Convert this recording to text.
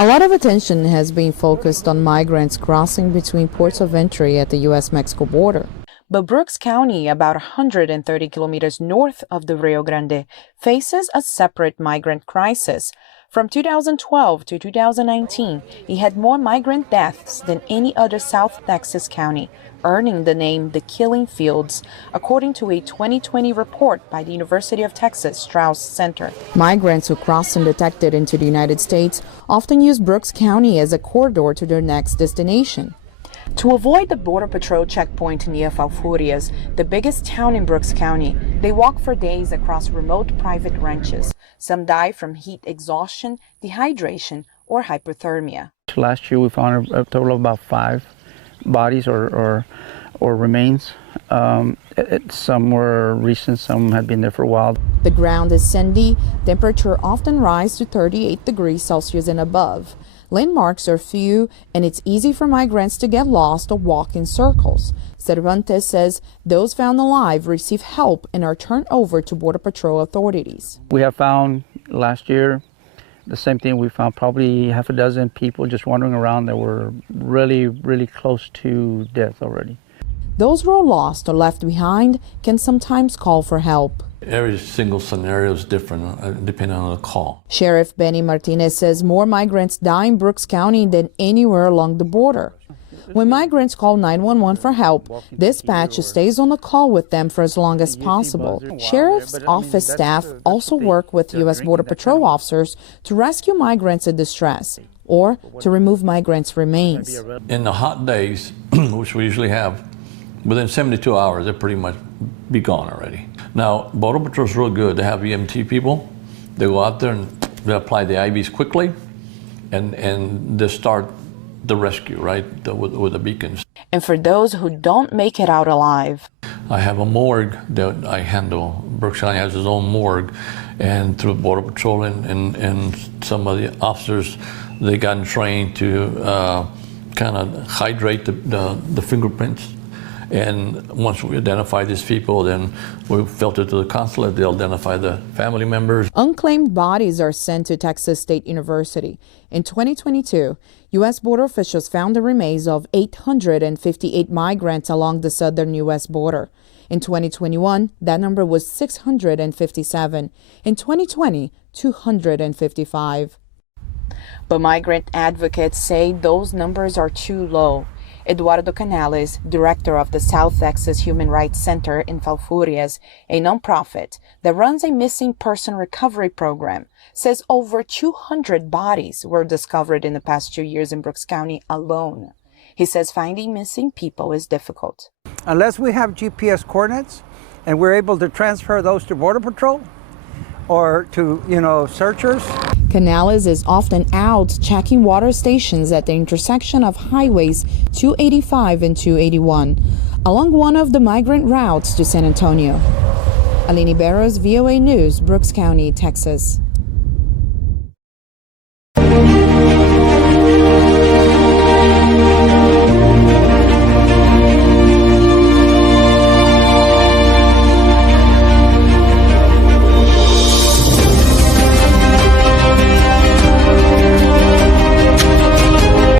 A lot of attention has been focused on migrants crossing between ports of entry at the U.S.-Mexico border. But Brooks County, about 130 kilometers north of the Rio Grande, faces a separate migrant crisis. From 2012 to 2019, it had more migrant deaths than any other South Texas county, earning the name the Killing Fields, according to a 2020 report by the University of Texas Strauss Center. Migrants who cross undetected into the United States often use Brooks County as a corridor to their next destination. To avoid the Border Patrol checkpoint near Falfurrias, the biggest town in Brooks County, they walk for days across remote private ranches. Some die from heat exhaustion, dehydration, or hypothermia. Last year we found a total of about 5 bodies or remains. Some were recent, some had been there for a while. The ground is sandy. Temperature often rises to 38 degrees Celsius and above. Landmarks are few, and it's easy for migrants to get lost or walk in circles. Cervantes says those found alive receive help and are turned over to Border Patrol authorities. We have found last year the same thing. We found probably half a dozen people just wandering around that were really, really close to death already. Those who are lost or left behind can sometimes call for help. Every single scenario is different depending on the call. Sheriff Benny Martinez says more migrants die in Brooks County than anywhere along the border. When migrants call 911 for help, dispatch stays on the call with them for as long as possible. Sheriff's office staff also work with U.S. Border Patrol officers to rescue migrants in distress or to remove migrants' remains. In the hot days, which we usually have, within 72 hours, they're pretty much be gone already. Now, Border Patrol's real good. They have EMT people. They go out there and they apply the IVs quickly, and they start the rescue, right, with the beacons. And for those who don't make it out alive, I have a morgue that I handle. Brooks County has its own morgue, and through Border Patrol and some of the officers, they got trained to kind of hydrate the fingerprints. And once we identify these people, then we filter to the consulate. They'll identify the family members. Unclaimed bodies are sent to Texas State University. In 2022, U.S. border officials found the remains of 858 migrants along the southern U.S. border. In 2021, that number was 657. In 2020, 255. But migrant advocates say those numbers are too low. Eduardo Canales, director of the South Texas Human Rights Center in Falfurrias, a nonprofit that runs a missing person recovery program, says over 200 bodies were discovered in the past 2 years in Brooks County alone. He says finding missing people is difficult. Unless we have GPS coordinates and we're able to transfer those to Border Patrol or to, searchers. Canales is often out checking water stations at the intersection of highways 285 and 281, along one of the migrant routes to San Antonio. Aline Barros, VOA News, Brooks County, Texas.